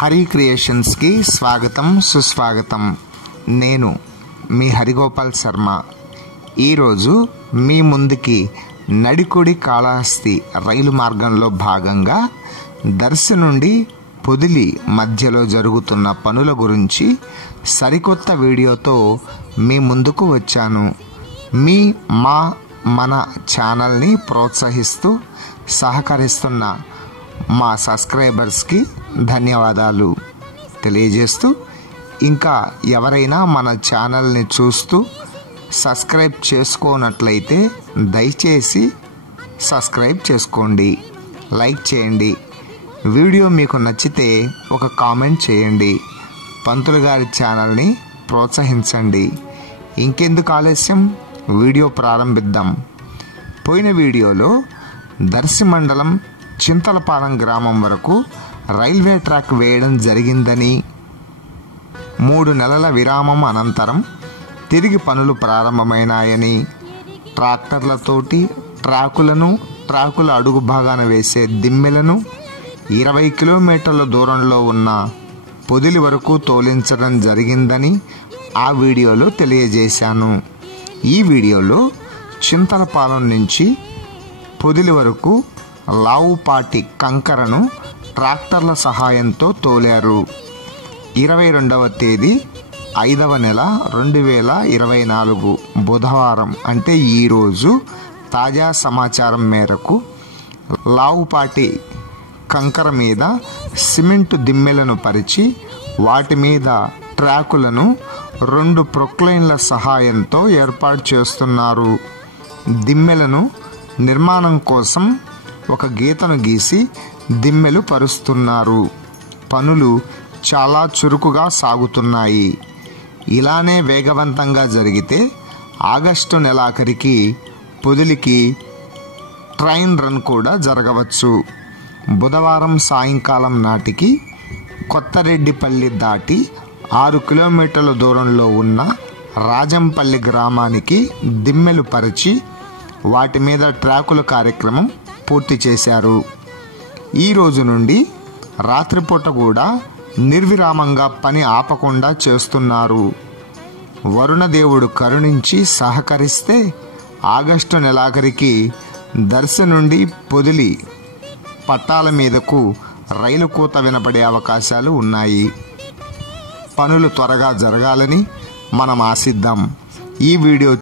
Hari creations కి స్వాగతం సుస్వాగతం। నేను మీ హరిగోపాల్ శర్మ। ఈరోజు మీ ముందుకి నడికుడి కాళహస్తి రైలు మార్గంలో భాగంగా దర్శి నుండి పొదిలి మధ్యలో జరుగుతున్న పనుల గురించి సరికొత్త వీడియోతో మీ ముందుకు వచ్చాను। మన ఛానల్ని ప్రోత్సహిస్తూ సహకరిస్తున్న మా సబ్స్క్రైబర్స్కి ధన్యవాదాలు తెలియజేస్తూ, ఇంకా ఎవరైనా మన ఛానల్ని చూస్తూ సబ్స్క్రైబ్ చేసుకోనట్లయితే దయచేసి సబ్స్క్రైబ్ చేసుకోండి, లైక్ చేయండి। వీడియో మీకు నచ్చితే ఒక కామెంట్ చేయండి। పంతులు గారి ఛానల్ని ప్రోత్సహించండి। ఇంకెందుకు ఆలస్యం, వీడియో ప్రారంభిద్దాం। పోయిన వీడియోలో దర్శి మండలం చింతలపాలెం గ్రామం వరకు రైల్వే ట్రాక్ వేయడం జరిగిందని, 3 నెలల విరామం అనంతరం తిరిగి పనులు ప్రారంభమైనాయని, ట్రాక్టర్లతోటి ట్రాకుల అడుగు భాగాన వేసే దిమ్మెలను 20 కిలోమీటర్ల దూరంలో ఉన్న పొదిలి వరకు తోలించడం జరిగిందని ఆ వీడియోలో తెలియజేశాను। ఈ వీడియోలో చింతలపాలెం నుంచి పొదిలి వరకు లావుపాటి కంకరను ట్రాక్టర్ల సహాయంతో తోలారు। 22వ తేదీ 5వ నెల 2024 బుధవారం అంటే ఈరోజు తాజా సమాచారం మేరకు లావుపాటి కంకర మీద సిమెంటు దిమ్మెలను పరిచి వాటి మీద ట్రాకులను 2 ప్రొక్లైన్ల సహాయంతో ఏర్పాటు చేస్తున్నారు। దిమ్మెలను నిర్మాణం కోసం ఒక గీతను గీసి దిమ్మెలు పరుస్తున్నారు। పనులు చాలా చురుకుగా సాగుతున్నాయి। ఇలానే వేగవంతంగా జరిగితే ఆగస్టు నెలాఖరికి పొదిలికి ట్రైన్ రన్ కూడా జరగవచ్చు। బుధవారం సాయంకాలం నాటికి కొత్తరెడ్డిపల్లి దాటి 6 కిలోమీటర్ల దూరంలో ఉన్న రాజంపల్లి గ్రామానికి దిమ్మెలు పరిచి వాటి మీద ట్రాకుల కార్యక్రమం పూర్తి చేశారు। ఈ రోజు నుండి రాత్రిపూట కూడా నిర్విరామంగా పని ఆపకుండా చేస్తున్నారు। వరుణదేవుడు కరుణించి సహకరిస్తే ఆగస్టు నెలాఖరికి దర్శి నుండి పొదిలి పట్టాల మీదకు రైలు కూత వినపడే అవకాశాలు ఉన్నాయి। పనులు త్వరగా జరగాలని మనం ఆశిద్దాం। ఈ వీడియో